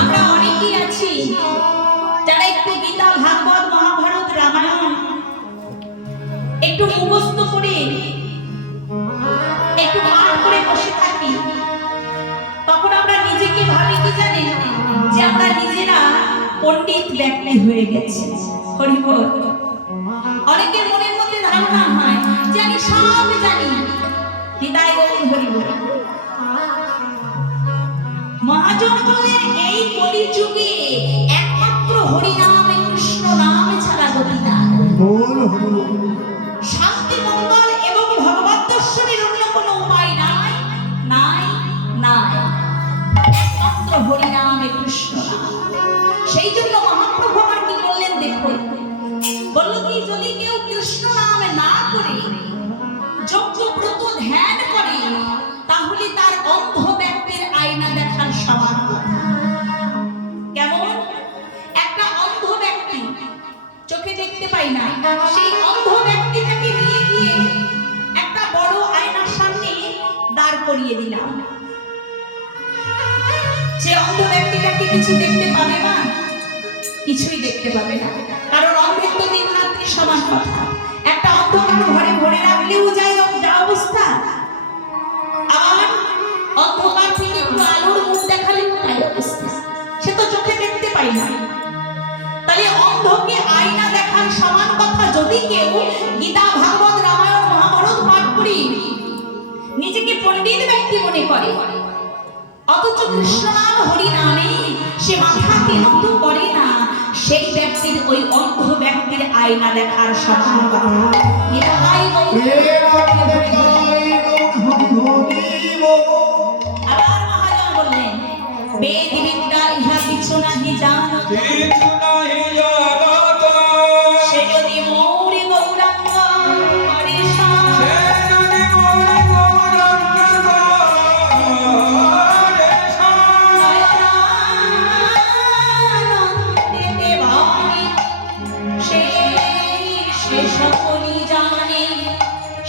আমরা অনেকেই আছি যারা একটু গীতা, ভাগবত, মহাভারত, রামায়ণ একটু মুখস্থ করে একটু পাঠ করে বসে থাকি। তখন আমরা নিজেকে ভাবি কি জানেন, যে আমরা নিজেরা পণ্ডিত ব্যক্তি হয়ে গেছি। হরি বল। অনেকের মনের মধ্যে ধারণা হয় যে আমি সব জানি। হৃদয় গৌর হরি বল। মহাজন বলেন এই কলিযুগে একমাত্র হরি নাম, কৃষ্ণ নাম ছাড়া গতি নাই। শান্তি, মঙ্গল এবং ভগবত দর্শনের অন্য কোনো উপায় নাই, নাই, নাই। একমাত্র হরি নাম, কৃষ্ণ নাম। সেই জন্য মহাপ্রভু আমার কি বললেন দেখো, বলল কি যদি কেউ কৃষ্ণ নাম না করে যজ্ঞ ব্রত ধ্যান করে তাহলে তার অন্ধ ব্যক্তির আয়না দেখার সমান। কেমন? একটা অন্ধ ব্যক্তি চোখে দেখতে পাই না, সেই অন্ধ ব্যক্তিটাকে নিয়ে গিয়ে একটা বড় আয়নার সামনে দাঁড় করিয়ে দিলাম। সে অন্ধ ব্যক্তিটাকে কিছু দেখতে পাবে না, কিছুই দেখতে পাবে না। কারণ অন্ধের তো দিন রাত্রি সমান কথা। একটা অন্ধকার ঘরে ভরে রাখলেও যা অবস্থা, আবার অন্ধকার থেকে একটু আলোর মুখ দেখালেও তাই অবস্থা। সে তো চোখে দেখতে পাই না। তাহলে অন্ধকে আয়না দেখার সমান কথা যদি কেউ গীতা, ভাগবত, রামায়ণ, মহাভারত পাঠ করি নিজেকে পণ্ডিত ব্যক্তি মনে করে, অথচ কৃষ্ণ নাম, হরি নামে সে মাথাকে নত করে না, সেই ব্যক্তির ওই অন্ধ ব্যক্তির আয়না দেখার সমান কথা। আবার মহাজন বললেন বেদ বিদ্যা ইহা কিছু নাহি জানো, সে যদি মৌরি গৌরাঙ্গ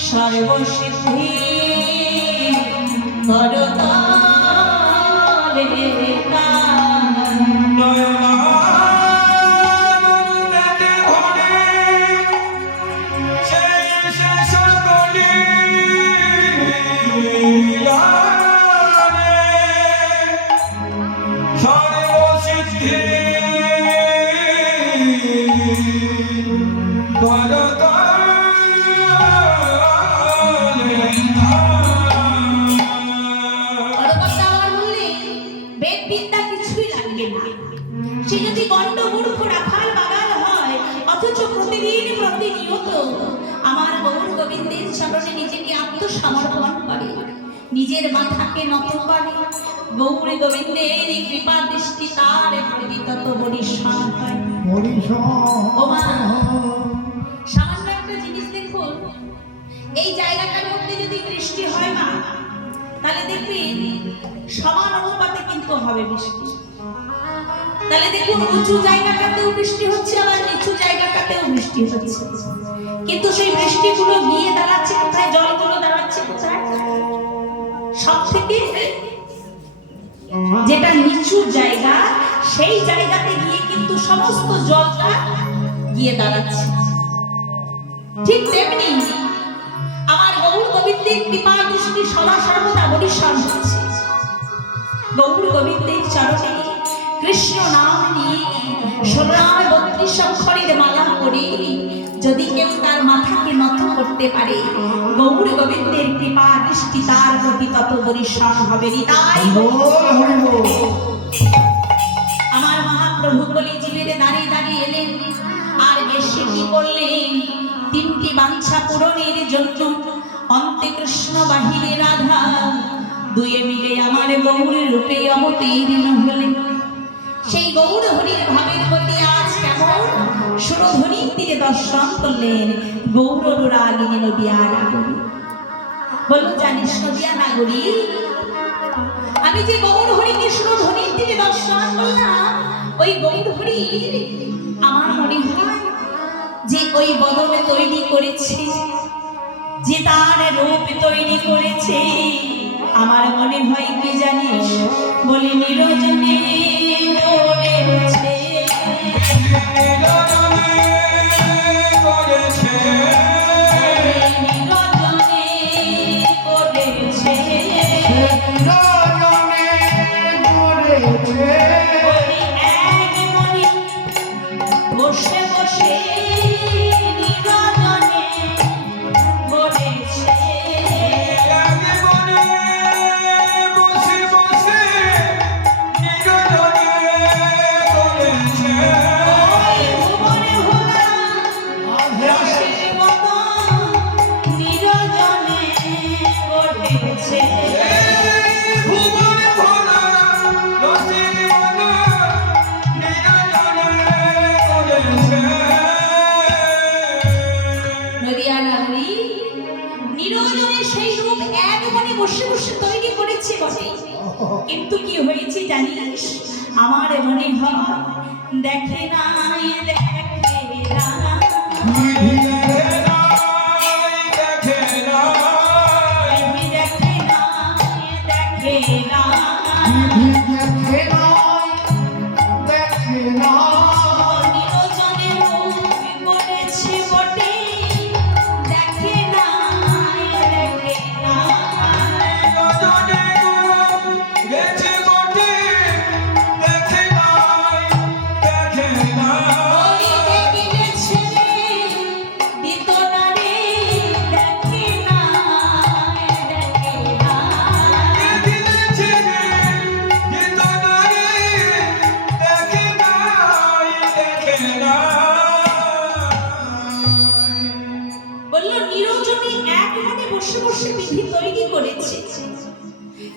সর্বসিদ্ধি করতালে সে যদি গণ্ড মূর্খ রাখাল বাগাল হয়, অথচ প্রতিদিন প্রতিনিয়ত আমার গৌর গোবিন্দের চরণে নিজেকে আত্মসমর্পণ করে, নিজের মাথাকে নত করে, গৌর গোবিন্দের কৃপা দৃষ্টি তার প্রতি তত বরিশান হয়। ও মা, সামান্য একটা জিনিস দেখুন, এই জায়গাটার মধ্যে যদি বৃষ্টি হয় মা, তাহলে দেখবেন সমান অনুপাতে কিন্তু হবে বৃষ্টি। তাহলে দেখুন উঁচু জায়গাটাতেও বৃষ্টি হচ্ছে, আবার নিচু জায়গাটাতেও বৃষ্টি হচ্ছে, কিন্তু সেই বৃষ্টিগুলো গিয়ে দাঁড়াচ্ছে কোথায়? জলগুলো দাঁড়াচ্ছে কোথায়? সব থেকে যেটা নিচু জায়গা, সেই জায়গাতে গিয়ে কিন্তু সমস্ত জলটা গিয়ে দাঁড়াচ্ছে। ঠিক তেমনি আমার গৌর গোবিন্দের কৃপা দৃষ্টি সদা সর্বদা বরিশান হচ্ছে। গৌর গোবিন্দের চরণে কৃষ্ণ নাম নিয়ে 16 অক্ষরের মালা করে যদি কেউ তার মাথাকে নত করতে পারে, গৌর গোবিন্দের কৃপা দৃষ্টি তার প্রতি তত বরিশান হবে। তাই আমার মহাপ্রভু কলিযুগের দাঁড়িয়ে দাঁড়িয়ে এলেন, আর এসে কি করলেন? 3টি বাঞ্ছা পূরণের জন্য অন্তে কৃষ্ণ বাহিরে রাধা, দুয়ে মিলে আমার গৌর রূপে অবতীর্ণ হলেন। সেই গৌর হরির ভাবের প্রতি আজ কেমন সুরধ্বনির তীরে দর্শন করলেন গৌর রাগিনী নদিয়া নাগরী। বলুন, জানিস নদিয়া নাগরী, আমি যে গৌর হরিকে সুরধ্বনির তীরে দর্শন করলাম, ওই গৌর হরি আমার মনে হয় যে ওই বদলে তৈরি করেছে, যে তার রূপ তৈরি করেছে, আমার মনে হয় কি জানিস বলি নিরজনে করেছে বসে বসে নিরজনে বলেছে ভুবনে ভোলা রসের মতো নিরজনে বলেছে নদিয়া নাগরী নিরজনের সেই রূপ এক মনে বসে বসে তৈরি করেছে বটে, কিন্তু কি হয়েছে জানিস? আমার মনে হয় দেখে নাই দেখে না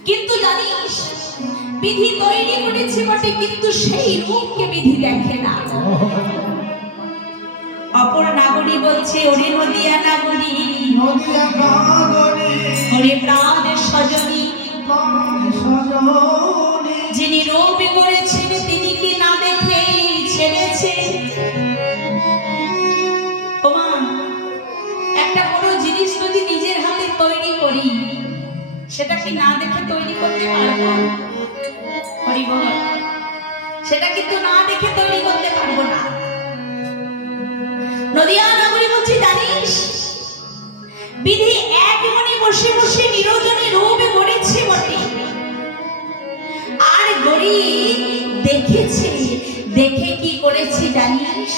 কিন্তু জানিস বিধি তৈরি করেছে বটে, কিন্তু সেই রূপকে বিধি দেখে না। অপর নাগরী বলছে ওরে নদিয়া নাগরী ওরে প্রাণের সজনী যিনি রূপ করেছেন তিনি কি না দেখে ছেড়েছে? ওমা, একটা বড় জিনিস যদি নিজের হাতে তৈরি করি সেটা কি না দেখে তৈরি করতে পারবো? হরি বল, সেটা কিন্তু না দেখে তৈরি করতে পারবো না। নদিয়া নাগরী বলছি জানিস বিধি এক মনে বসে বসে নিরজনে রূপ গড়েছে বটে, আর গড়ি দেখেছে, দেখে কি করেছে জানিস?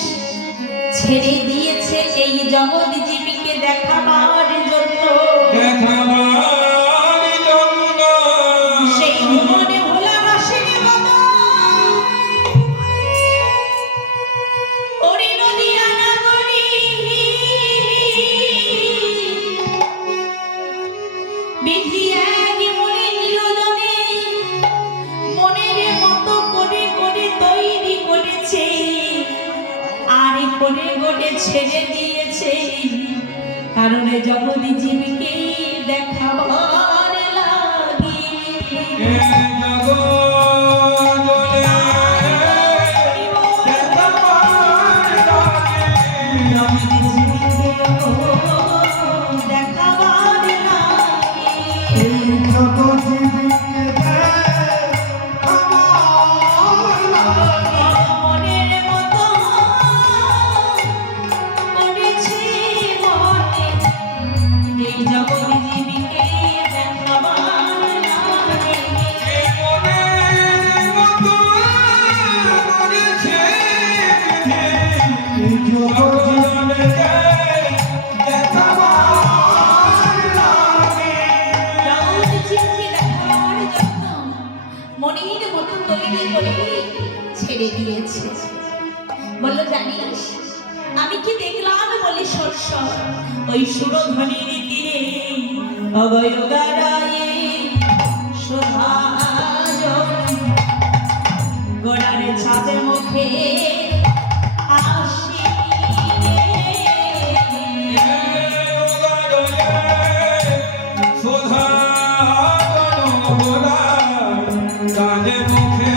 ছেড়ে দিয়েছে এই জগৎ জীবীকে দেখাবার জন্য। সেই ভুবনে ভোলা রসের মতো ওরে নদিয়া নাগরী বিধি এক মনে নিরজনে মনের মতো করে করে তৈরি করেছে, আর করে করে ছেড়ে দিয়েছে, কারণ জগৎ জীবীকে দেখাবার লাগি। দেখাবার মনের মতো করেছে মনে এই জগৎ জীবীকে দেখাবার লাগে। মনের মতো তৈরি করে ছেড়ে দিয়েছে। বললো জানিস আমি কি দেখলাম বলে শস্য ওই সুরধ্বনির তীরে অবয়গারায়ে শোভাজন গোড়ার ছাদের মুখে আসি সুধাজন চাঁদের মুখে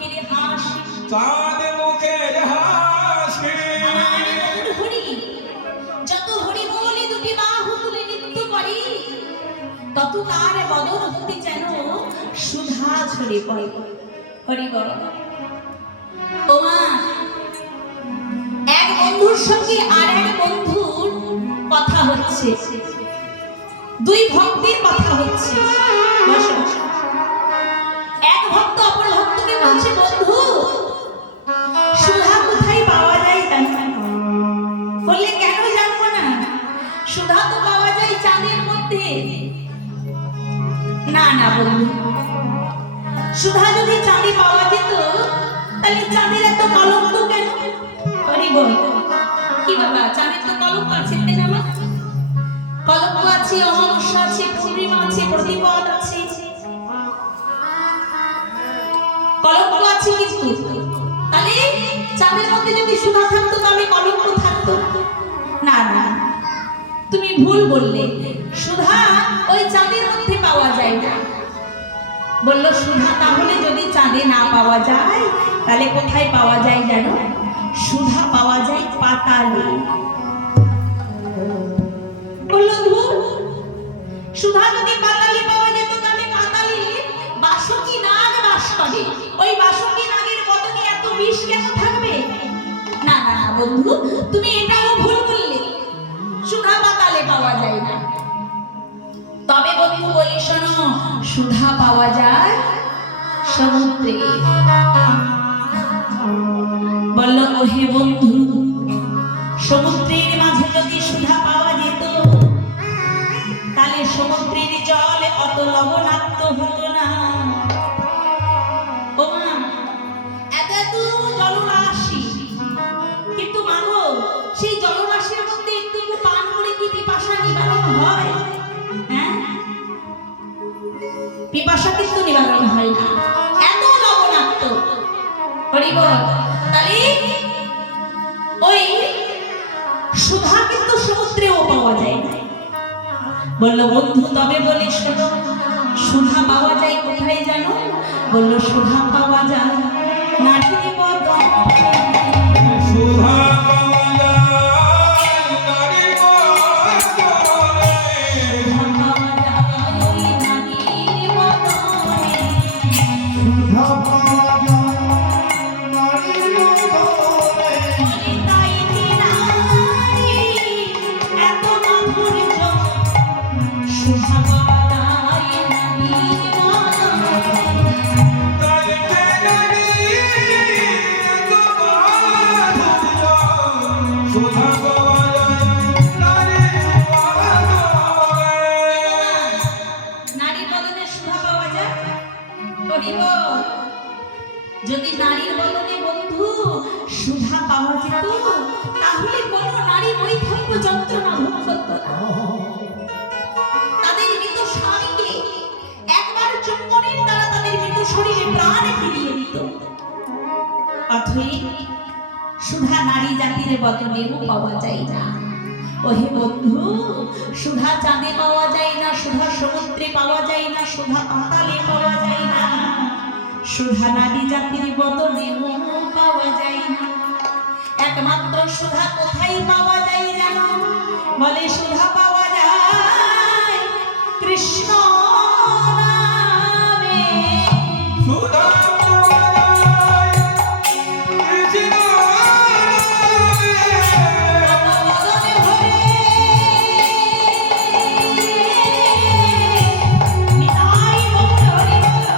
মুখের হাসি, চাঁদ মুখের হাসি। আমার গৌর হরি যত হরি বলে দুটি বাহু তুলে নৃত্য করে, তত তার বদন হতে যেন সুধা ঝরে পড়ে। হরি বল। ও মা, এক বন্ধুর সঙ্গে আর এক বন্ধুর কথা হচ্ছে, দুই ভক্তের কথা হচ্ছে। বসো। এক ভক্ত অপর ভক্তকে বলছে, বন্ধু সুধা কোথায় পাওয়া যায় জানো? বললে কেন জানবো না, সুধা তো পাওয়া যায় চাঁদের মধ্যে। না না বন্ধু, সুধা যদি চাঁদে পাওয়া যেত তাহলে চাঁদের এত কলঙ্ক কেন? হরি বল। কি বাবা, চাঁদের তো কলঙ্ক আছে, জানো? কলঙ্ক আছে, অমাবস্যা আছে, পূর্ণিমা আছে, প্রতিপদ আছে, কলঙ্ক আছে। কিন্তু তাহলে চাঁদের মধ্যে যদি সুধা থাকতো তাহলে কলঙ্ক থাকতো না? না, তুমি ভুল বললে। সুধা ওই চাঁদের মধ্যে পাওয়া যায় না। বলল সুধা তাহলে যদি চাঁদে না পাওয়া যায় তাহলে কোথায় পাওয়া যায় জানো? সুধা পাওয়া যায় পাতালে। বলল ধুর, সুধা যদি পাতালে পাওয়া যেত তাহলে পাতালে বাসুকি নাগ বাস করে, ওই বাসুকি নাগের বদনে এত বিষ কেন থাকবে? না না বন্ধু, তুমি এটাও ভুল বললে, সুধা পাতালে পাওয়া যায় না। তবে বন্ধু বলি শোনো, সুধা পাওয়া যায় সমুদ্রে। বলল ওহে বন্ধু, সমুদ্রের মাঝে যদি সুধা পাওয়া যেত তাহলে সমুদ্রের জল অত লবণাক্ত হতো না। ও মা, এত এত জলরাশি, কিন্তু মাগো সেই জলরাশির মধ্যে একটু পান করে কি পিপাসা নিবারণ হয়? হ্যাঁ, পিপাসা কিন্তু নিবারণ হয় না, এত লবণাক্ত। হরি বল। তাহলে ওই সুধা কিন্তু সমুদ্রেও পাওয়া যায় না। বলল বন্ধু তবে বলি শোনো, সুধা পাওয়া যায় কোথায় জানো? বলল সুধা পাওয়া যায় নারীর বদনে। সুধা পাওয়া যায় নারীর বদনে। সুধা পাওয়া যায় ওই নারীর বদনে। সুধা পাওয়া যায় নারীর বদনে। বলে তাই কি নারী এত মাধুর্য, সুধা পাওয়া যায় নারীর বদনে। তাইতে নারী এত মাধুর্য। সুধা পাওয়া যায় নারীর বদনে। নারীর বদনে সুধা পাওয়া যায়। হরি বল। যদি নারীর বদনে বন্ধু সুধা পাওয়া যেত তাহলে কোনো নারী বৈধব্য যন্ত্রণা ভোগ করত না। তাদের মৃত স্বামীকে একবার চুম্বনের দ্বারা তাদের মৃত শরীরে প্রাণ ফিরিয়ে দিত। অথই সুধা নারী জাতির বদনেও পাওয়া যায় না। ওহে বন্ধু, সুধা চাঁদে পাওয়া যায় না, সুধা সমুদ্রে পাওয়া যায় না, সুধা পাতালে পাওয়া যায় না, সুধা নারী জাতির বদনেও পাওয়া যায় না। একমাত্র সুধা কোথায় পাওয়া যায় জানো? বলে সুধা পাওয়া যায় কৃষ্ণ নামে। সুধা পাওয়া যায় কৃষ্ণ নামে। বদনে ভরে নিতাই গৌর হরি বল।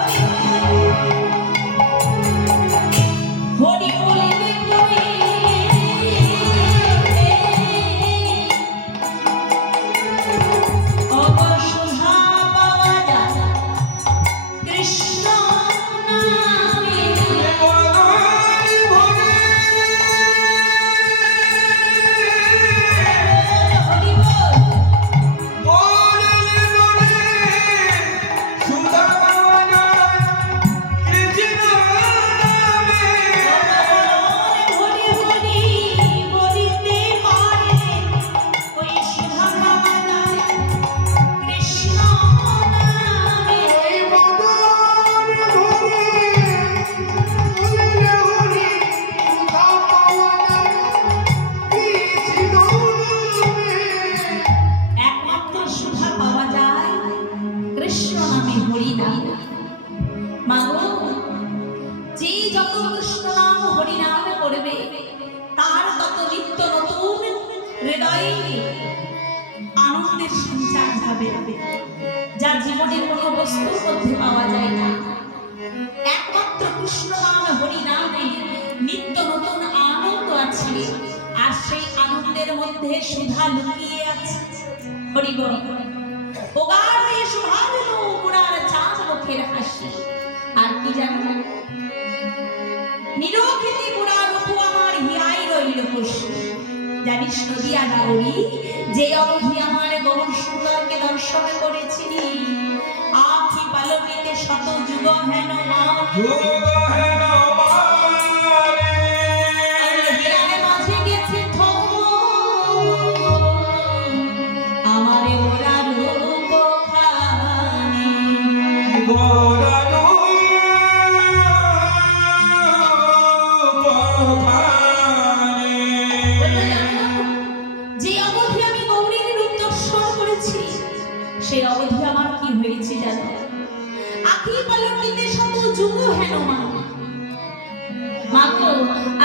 হরি বলিতে পড়ে অবর সুধা মাগো, যে যত কৃষ্ণ নাম হরি নাম করবে তার তত নিত্য নতুন হৃদয়ে আনন্দের সঞ্চার হবে, যা জীবনের কোনো বস্তুর মধ্যে পাওয়া যায় না। একমাত্র কৃষ্ণ নাম হরি নামে নিত্য নতুন আনন্দ আছে, আর সেই আনন্দের মধ্যে সুধা লুকিয়ে আছে। হরি বল। ওগারে সুধালো পুরার চাঁদ মুখের হাসি। আর কি জানো, নিরখিতে পুরার রূপ আমার হিয়াই রইল খুশি। জানিস নদিয়া নাগরী, যে অবধি আমার গৌর সুন্দরকে দর্শন করেছিলি, আখি পালকিতে শত যুগ হেন মা, হিয়ার মাঝে গেছে আমারে ওরা রূপ খানি। যে অবধি আমি গৌরীর রূপ দর্শন করেছি, সে অবধি আমার কি হয়েছে জানো? আখি পালকিতে শত যুগ হেন মা। মাগো,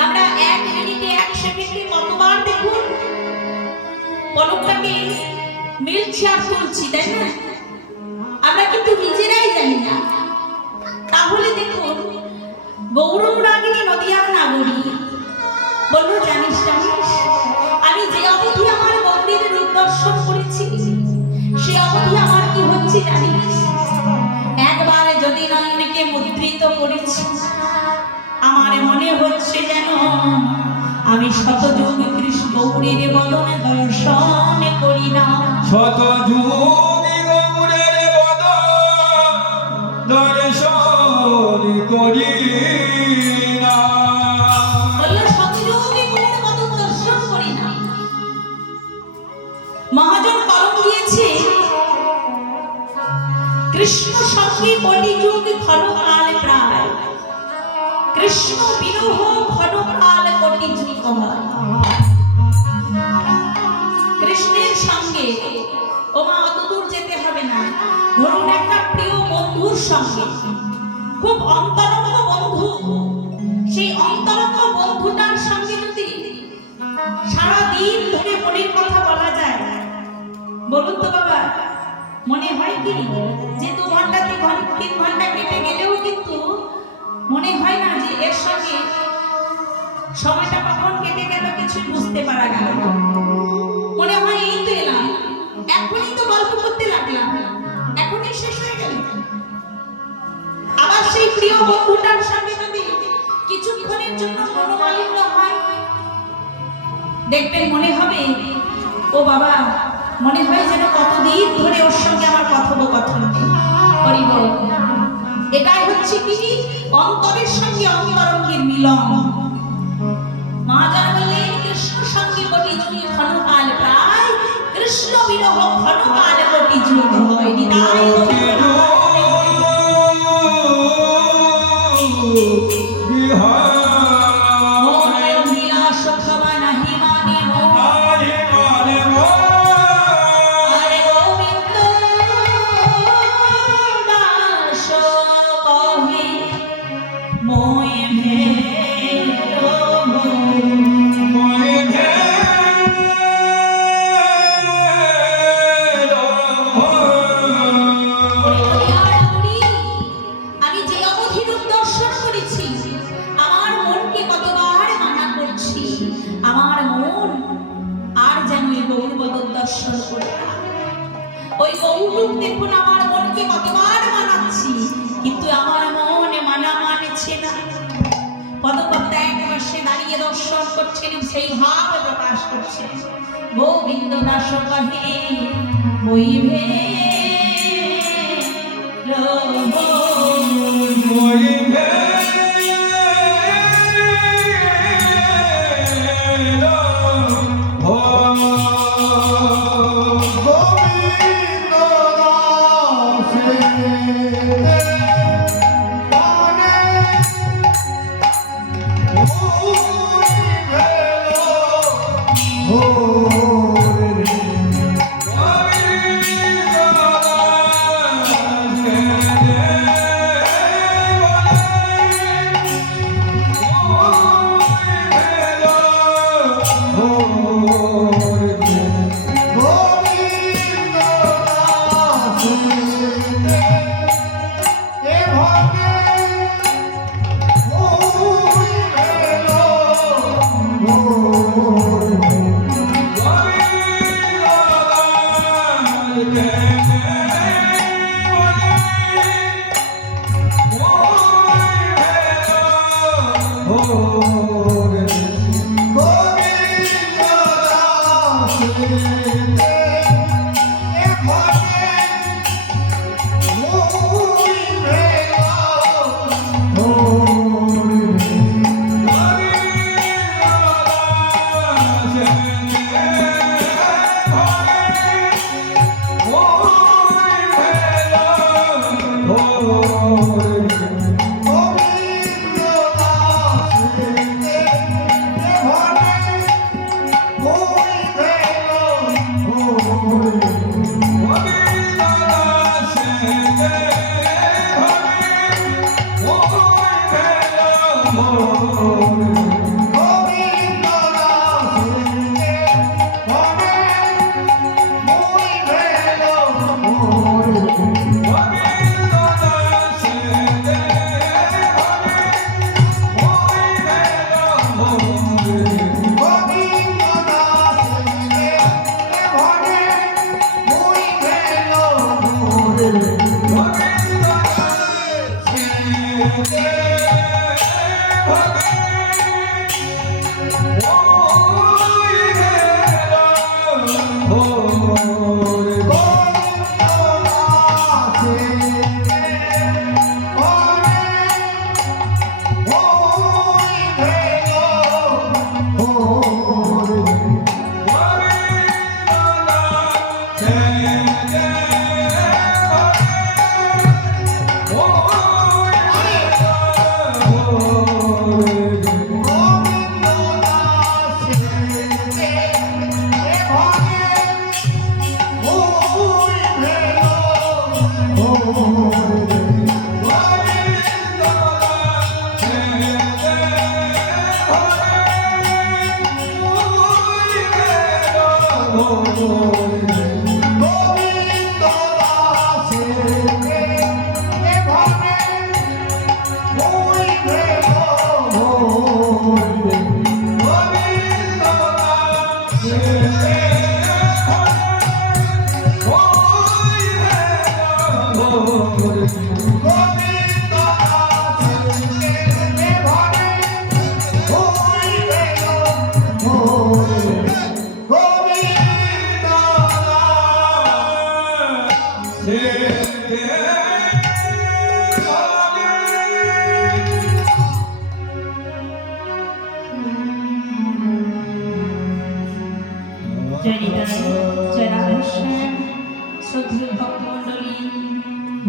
আমরা 1 মিনিটে 1 সেকেন্ডে কতবার দেখুন পলকটাকে মিলছি আর তুলছি, তাই না? আমরা কিন্তু নিজেরাই জানি না। তাহলে দেখুন, গৌররাগিনী নদিয়ার নাগরী বলল, জানিস আমি যে অবধি আমার গৌরীর রূপ দর্শন করেছি, সে অবধি আমার কি হচ্ছে জানিস? একবার যদি নয়নকে মুদ্রিত করেছি, আমার মনে হচ্ছে যেন আমি শতযুগ কৃষ্ণ গৌরীর বদন দর্শন করি না। শতযুগী গৌরের বদন দর্শন করি না। বলল, শতযুগী গৌরের বদন দর্শন করি না। মহাজন করণ দিয়েছে, কৃষ্ণ সঙ্গে কোটি যুগ ক্ষণকাল প্রায়, কৃষ্ণ বিরহ ক্ষণকাল কোটি যুগ হয়। কৃষ্ণের সঙ্গে ওমা অত দূর যেতে হবে না। ধরুন একটা প্রিয় বন্ধুর সঙ্গে, খুব অন্তরঙ্গ বন্ধু, সেই অন্তরঙ্গ বন্ধুটার সঙ্গে যদি সারাদিন ধরে মনের কথা বলা যায়, বলুন তো বাবা, মনে হয় কি যে 2 ঘন্টা 3 ঘন্টা কেটে গেলেও কিন্তু মনে হয় না যে এর সঙ্গে সময়টা কখন কেটে গেল কিছুই বুঝতে পারা গেল না। মনে হয় এই তো এলাম, এখনই তো গল্প করতে লাগলাম, এখনই শেষ হয়ে গেল। আবার সেই প্রিয় বন্ধুটার সঙ্গে যদি কিছুক্ষণের জন্য মনোমালিন্য হয়, দেখবেন মনে হবে, ও বাবা, মনে হয় যেন কতদিন ধরে ওর সঙ্গে আমার কথোপকথন। হরি বল। এটাই হচ্ছে কি অন্তরের সঙ্গে অন্তরঙ্গের মিলন। মা জান বললেন, কৃষ্ণ সঙ্গে কোটি যুগ ক্ষণকাল প্রায়, কৃষ্ণ বিরহ ক্ষণকাল কোটি যুগ হয়। নিতাই ওই গৌরূপ দেখুন, আমার মনকে কতবার মানাচ্ছি, কিন্তু আমার মনে মানছে না। পদকর্তা এক পাশে দাঁড়িয়ে দর্শন করছেন, সেই ভাব প্রকাশ করছেন। গোবিন্দ দাস কহে বইবে Oh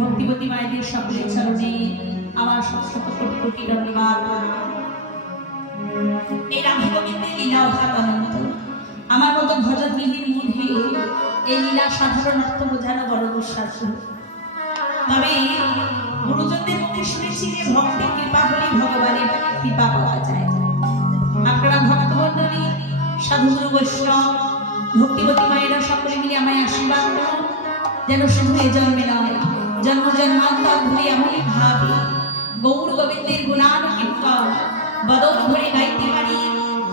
ভক্তিবতী মায়েদের সকলের চরণে আমার শত কোটি ধন্যবাদ। এই রাধা গোবিন্দের লীলা অঘাত অনন্ত। আমার মতো ভজনবিহীন মূঢ়ে এই লীলা সাধারণ অর্থ বোঝানো বড় দুঃসাধ্য। তবে গুরুজনদের মুখে শুনেছি যে ভক্তের কৃপা হলে ভগবানের কৃপা পাওয়া যায়। আপনারা ভক্তমণ্ডলী, সাধুগুরু বৈষ্ণব, ভক্তিবতী মায়েরা সকলে মিলে আমায় আশীর্বাদ করুন, যেন শুধু এ জন্মে নয়, জন্ম জন্মান্তর ধরে এমনই ভাবে গৌর গোবিন্দের গুণানুকীর্তন বদল ধরে গাইতে পারি,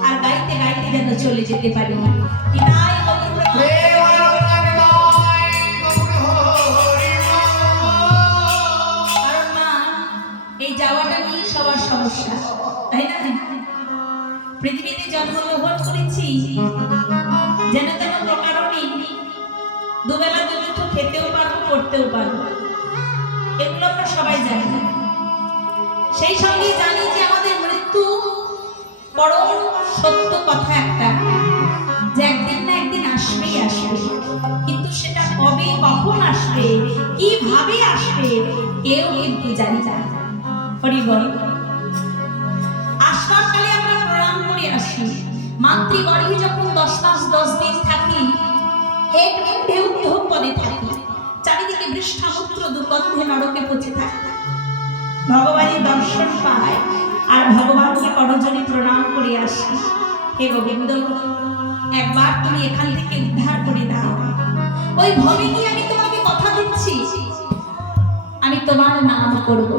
আর গাইতে গাইতে যেন চলে যেতে পারি। বিদায় গৌর কারণ না, এই যাওয়াটা নিয়ে সবার সমস্যা, তাই না? পৃথিবীতে জন্মগ্রহণ করেছি যেন তেন প্রকারণে দুবেলা দুমুঠো খেতেও পারবো, করতেও পারবো, এগুলো আমরা সবাই জানি। সেই সঙ্গে জানি যে আমাদের মৃত্যু পরম সত্য কথা একটা, যে একদিন না একদিন আসবেই আসবে, কিন্তু সেটা কবে কখন আসবে, কিভাবে আসবে, কেউ কিন্তু জানি না। হরি বল। আসবার কালে আমরা প্রণাম করে আসি। মাতৃগর্ভে যখন 10 মাস 10 দিন থাকি, এক ঢেউ পদে থাকি, চারিদিকে বৃষ্ঠামূত্র দুর্গন্ধে নরকে পচে থাকে, ভগবানের দর্শন পায় আর ভগবানকে করজনে প্রণাম করে আসি। হে গোবিন্দ, একবার তুমি এখান থেকে উদ্ধার করে দাও। ওই ভবে কি আমি তোমাকে কথা দিচ্ছি, আমি তোমার নাম করব।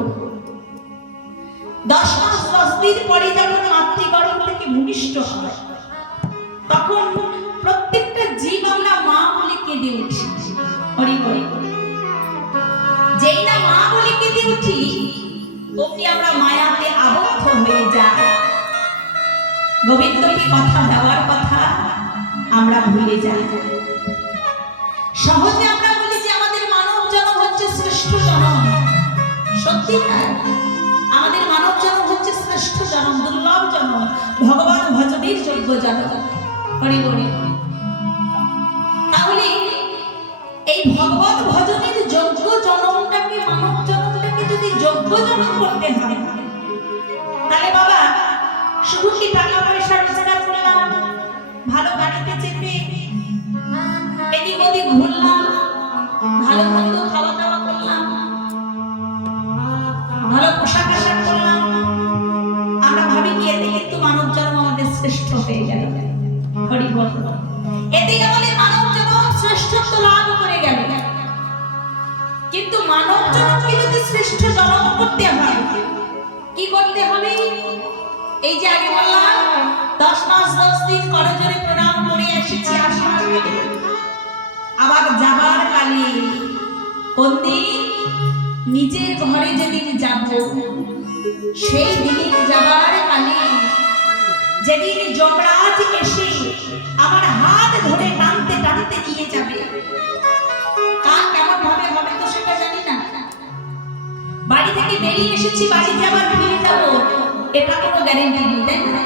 10 মাস 10 দিন পরে যখন মাতৃগর্ভ থেকে ভূমিষ্ঠ হয়, তখন প্রত্যেকটা জীব আমরা মা বলে কেঁদে উঠি। হরি হরি। যেই না মা বলে কেঁদে উঠি, অমনি আমরা মায়াতে আবদ্ধ হয়ে যাই। গোবিন্দকে কথা দেওয়ার কথা আমরা ভুলে যাই। সহজে আমরা বলি যে আমাদের মানব জনম হচ্ছে শ্রেষ্ঠ জনম। সত্যি না, আমাদের মানব জনম হচ্ছে শ্রেষ্ঠ জনম, দুর্লভ জনম, ভগবান ভজনের যোগ্য জনম। হরি বল। তাহলে এই ভগবান ভজনের যোগ্য জনমটাকে, মানব জনমটাকে যদি যোগ্য জনম করতে হয়, তাহলে বাবা শুধু কি টাকা পয়সা রোজগার করলাম, ভালো গাড়িতে চেপে এদিক ওদিক ঘুরলাম, ভালো মন্দ খাওয়া দাওয়া করলাম, ভালো পোশাক আশাক করলাম, আমরা ভাবি কি এতে কিন্তু মানব জন্ম আমাদের শ্রেষ্ঠ হয়ে গেল। হরি বল। এতে আমাদের মানব জন্ম শ্রেষ্ঠত্ব লাভ করে গেল। কিন্তু মানব জন্মকে যদি শ্রেষ্ঠ জন্ম করতে হয়, কি করতে হবে? এই যে আগে বললাম 10 মাস 10 দিন করজোড়ে প্রণাম করে এসেছি আসার কালে, আবার যাবার কালে কোন দিন? নিজের ঘরে যেদিন যাব, সেই দিন যাবার কালে যেদিন যমরাজ এসে আমার হাত ধরে টানতে টানতে নিয়ে যাবে, কার কেমন ভাবে হবে তো সেটা জানি না। বাড়ি থেকে বেরিয়ে এসেছি, বাড়িতে আবার ফিরে যাব, এটা কোনো গ্যারান্টি নেই, তাই না?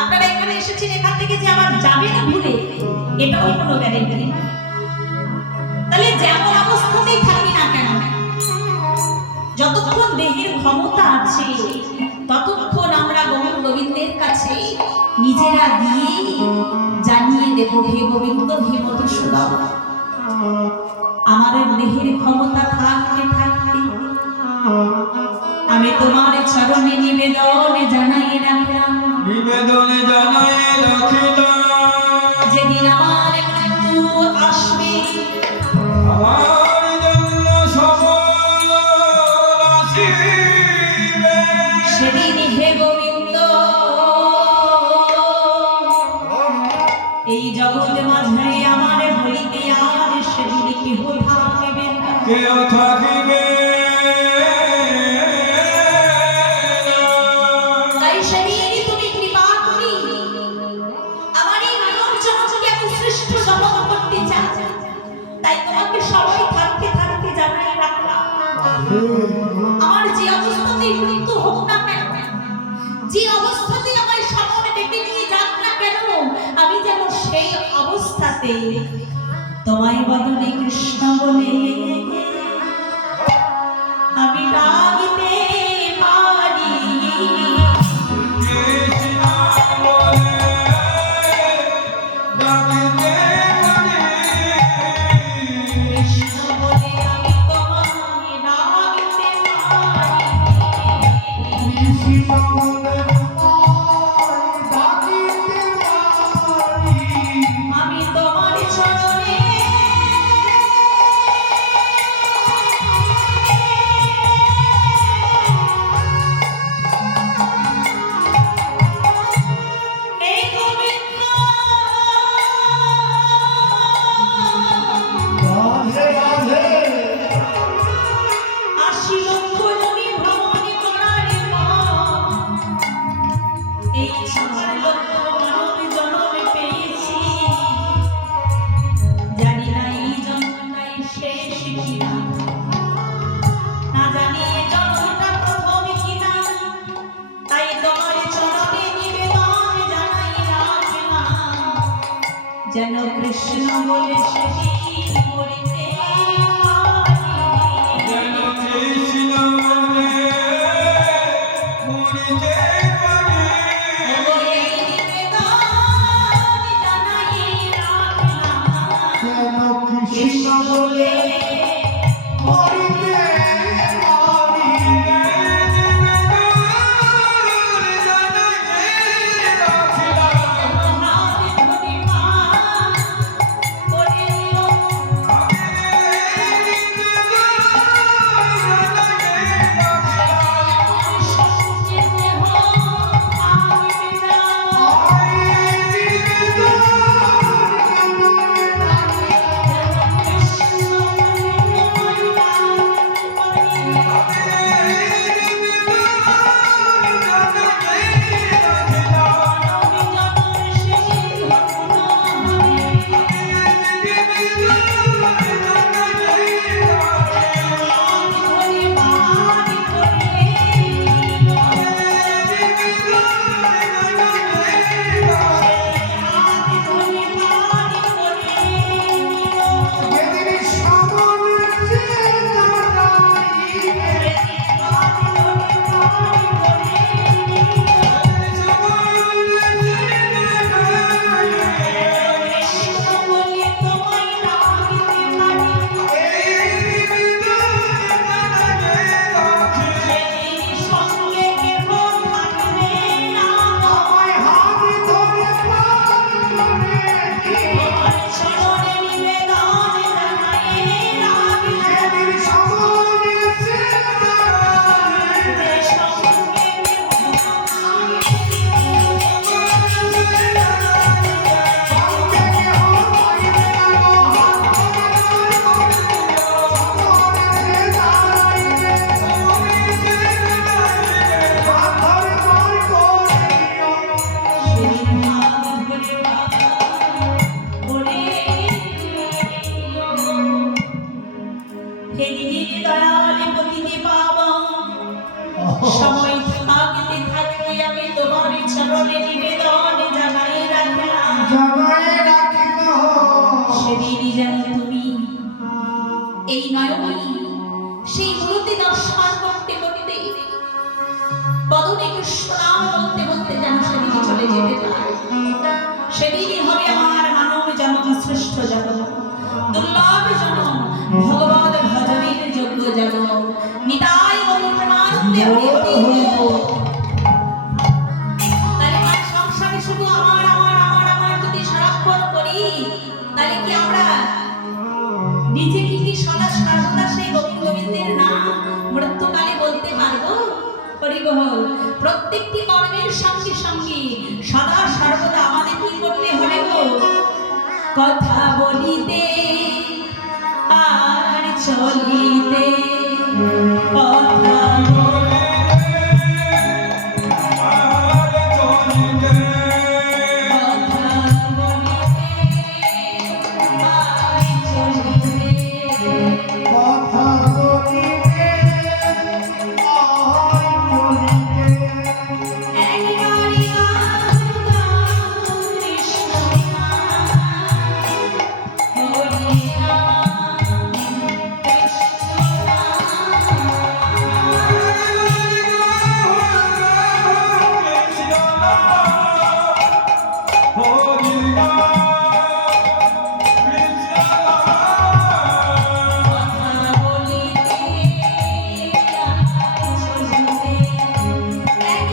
আপনারা এখানে এসেছেন, এখান থেকে যে আবার যাবেন ঘুরে, এটাও কোনো গ্যারান্টি নেই। তাহলে যেমন অবস্থাতেই থাকি না কেন, যতক্ষণ দেহের ক্ষমতা আছে ততক্ষণ আমরা গৌর গোবিন্দের কাছে নিজেরা দিয়ে জানিয়ে দেব, হে গোবিন্দ, হে মধুসূদন, আমার দেহের ক্ষমতা থাকতে থাকতে আমি তোমার চরণে নিবেদন জানাই রাখলাম, নিবেদনে জানাই রাখিলাম, যেদিন আমার মৃত্যু আসবে আমার জন্য সফল আসিবে, সেদিন হে গোবিন্দ এই জগৎ মাঝে আমার বলিতে আর সেদিন কেহ থাকিবে না। কেউ থাকিবে তাই সেদিন তুমি কৃপা করি আমার এই মানব জগৎকে এত শ্রেষ্ঠ জগৎ করতে চাও, তাই তোমাকে সবাই থাকতে থাকতে জানাই রাখলাম, আমার যে অবস্থাতেই মৃত্যু হোক না কেন, যে অবস্থাতে আমার সামনে ডেকে নিয়ে যাক না কেন, আমি যেন সেই অবস্থাতে তোমায় বদনে কৃষ্ণ বলে আমি ডাকিতে পারি। কৃষ্ণ বলে ডাকিতে পারি, কৃষ্ণ বলে আমি তোমায় ডাকিতে পারি। কৃষ্ণ বলে ডাকিতে পারি, আমি তোমার চরণে হে গোবিন্দ রাধে রাধে, ৮০ লক্ষ জনি ভ্রমণ করার পর এই ৪ লক্ষ মানব জনম পেয়েছি, জানি না এই জন্মটাই শেষ কিনা, না জানি এই জন্মটা প্রথম কিনা, তাই তোমার চরণে নিবেদন জানাই রাখলাম, যেন কৃষ্ণ বলে সেদিন মরিতে পারি। যেন কৃষ্ণ বলে মরিতে পারি, কেন কৃষ্ণ বলে মরিতে পারি, Thank you. তোমার চরণে নিবেদন জানাই রাখলাম জানাই রাখিল সেদিনই যেন তুমি এই নয়নী সেই মূর্তি দর্শন করতে করতে বদনে কৃষ্ণ নাম বলতে বলতে যেন সেদিনই চলে যেতে পারে। সেদিনই হবে আমার মানব জন্ম শ্রেষ্ঠ জন্ম, দুর্লভ জন্ম, ভগবত ভজনের যোগ্য জন্ম। নিতাই গৌর প্রেমানন্দে হরি হরি বল। তাহলে আর সংসারে শুধু আমার আমার আমার আমার যদি সারাক্ষণ করি তাহলে কি আমরা নিজেকে কি সদা সর্বদা সেই গোবিন্দের নাম মৃত্যুকালে বলতে পারবো? হরিবল। প্রত্যেকটি কর্মের সঙ্গে সঙ্গে সদা সর্বদা আমাদের কি করতে হবে গো? কথা বলিতে আর চলিতে কথা কথা বলিতে আর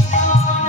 বলিতে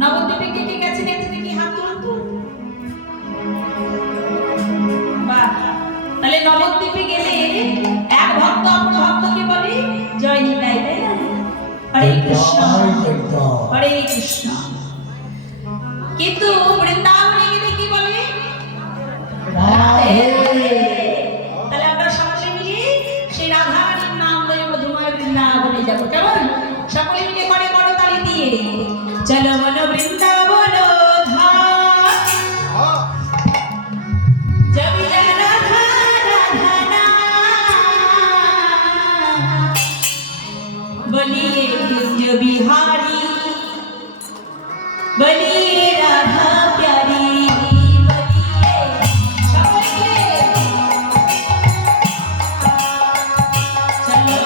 নবদ্বীপে কে কে গেছে দেখতে দেখি হাত তুলুন তো। বাহ, তাহলে নবদ্বীপে গেলে এক ভক্ত অপর ভক্তকে বলে জয় নিতাই, তাই না? হরে কৃষ্ণ হরে কৃষ্ণ। কিন্তু বৃন্দাবনে গেলে কি বলে? রাধে। তাহলে আমরা সকলে মিলে সেই রাধারানীর নাম লয়ে মধুময় বৃন্দাবনে যাবো, কেমন? সকলে মিলে করে করতালি দিয়ে চলো বলো বৃন্দাবন ধাম, জবি রাধা রাধা নাম, বলিয়ে কুঞ্জ বিহারি, বলিয়ে রাধা প্যারি, বলিয়ে সকলে চলো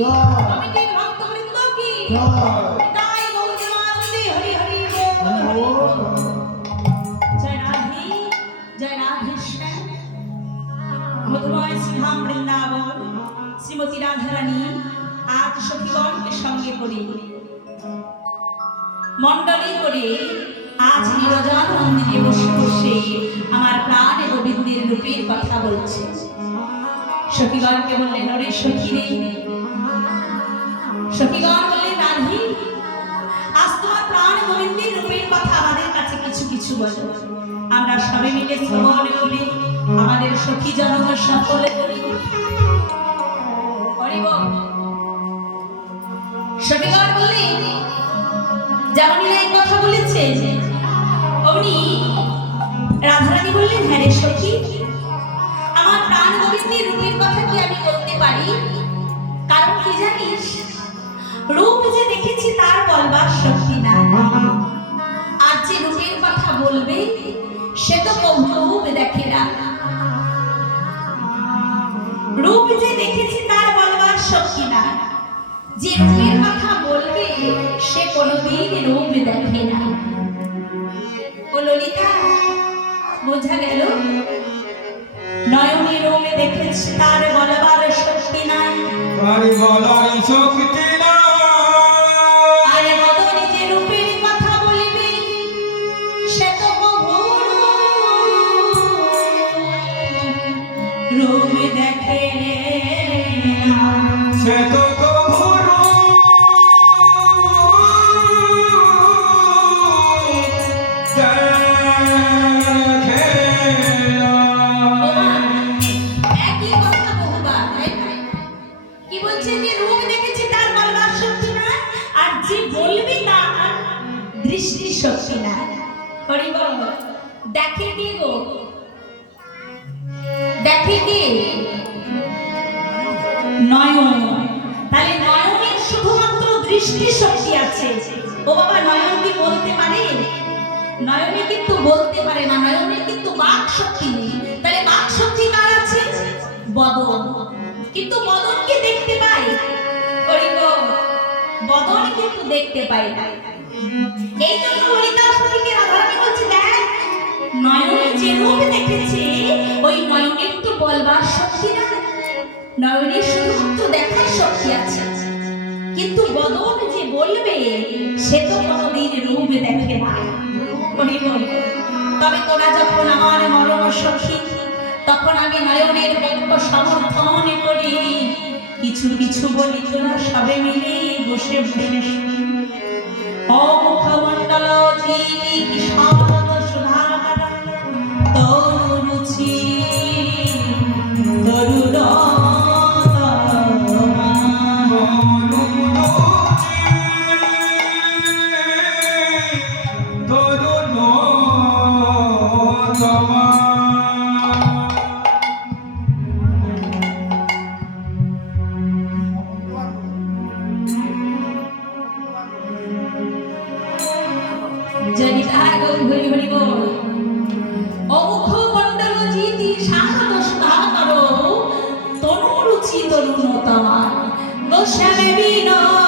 জয় কমিটির ভক্তবৃন্দ কি জয় তাই গৌরমানন্দে হরি হরি বল। জয় রাধে জয় রাধেশ্যাম। মধুময় শ্রীধাম বৃন্দাবন শ্রীমতী রাধারানী আজ সখীগণকে সঙ্গে করে মণ্ডলী করে আজ নিরজন মন্দিরে বসে বসে আমার প্রাণ গোবিন্দের রূপের কথা বলছে। সখীগণকে বললেন ওরে সখী রে। সখীগণ বললেন রাধি আজ তোমার প্রাণ গোবিন্দের রূপের কথা আমাদের কাছে কিছু কিছু বলো। আমরা সবাই মিলে শ্রবণ করি, আমাদের সখী জনগ সকলে করি। সখীগণ বললেন যেমন এই কথা বলেছে অমনি রাধারানী বললেন হ্যাঁ রে সখী, আমার প্রাণ গোবিন্দের রূপের কথা কি আমি বলতে পারি? কারণ কি জানিস, রূপ যে দেখেছি তার বলবার শক্তি নাই। আর যে রূপের কথা বলবে সে তো কবু রূপ দেখে না। রূপ যে দেখেছি তার বলবার শক্তি নাই। যে রূপের কথা বলবে সে কোনোদিন রূপ দেখে না। ও ললিতা বোঝা গেল, নয়নে রূপ দেখেছি তার বলবার শক্তি নাই। তার বলার শক্তি নাই। আর বদনে যে রূপের কথা বলবে সে তো কবু রূপ দেখে না। সে তো কভুরু দেখে না। একই কথা বহুবার, তাই না? কি বলছে যে রূপ দেখেছি তার বলবার শক্তি নাই, আর যে বলবে তার দৃষ্টি শক্তি নাই। হরি বল। দেখে কে গো? দেখে কে? নয়ন। তাহলে নয়নের শুধুমাত্র দৃষ্টি শক্তি আছে। ও বাবা, নয়ন কি বলতে পারে? নয়নে কিন্তু বলতে পারে না, নয়নে কিন্তু বাক শক্তি নেই। তাহলে বাক শক্তি কার আছে? বদন। কিন্তু বদনকে দেখতে পাই, বদন কিন্তু দেখতে পাই না। এই জন্য হরিদাস থেকে রাধারানী বলছে দেখ, নয়নে যে রূপ দেখেছে ওই নয়নের তো বলবার শক্তি না। নয়নের শুধুমাত্র দেখার শক্তি আছে, কিন্তু বদন যে বলবে সে তো কোনোদিন রূপ দেখে না। তবে তোরা যখন আমার মরম সখী, তখন আমি নয়নের বাক্য সমর্থন করি, কিছু কিছু বলি তোরা সবে মিলে বসে বসে শুনি। ও মুখমণ্ডল চিনি শারদ সুধাকর তরুচি তরুর তরুণ তোমার গোস্বামী বিনয়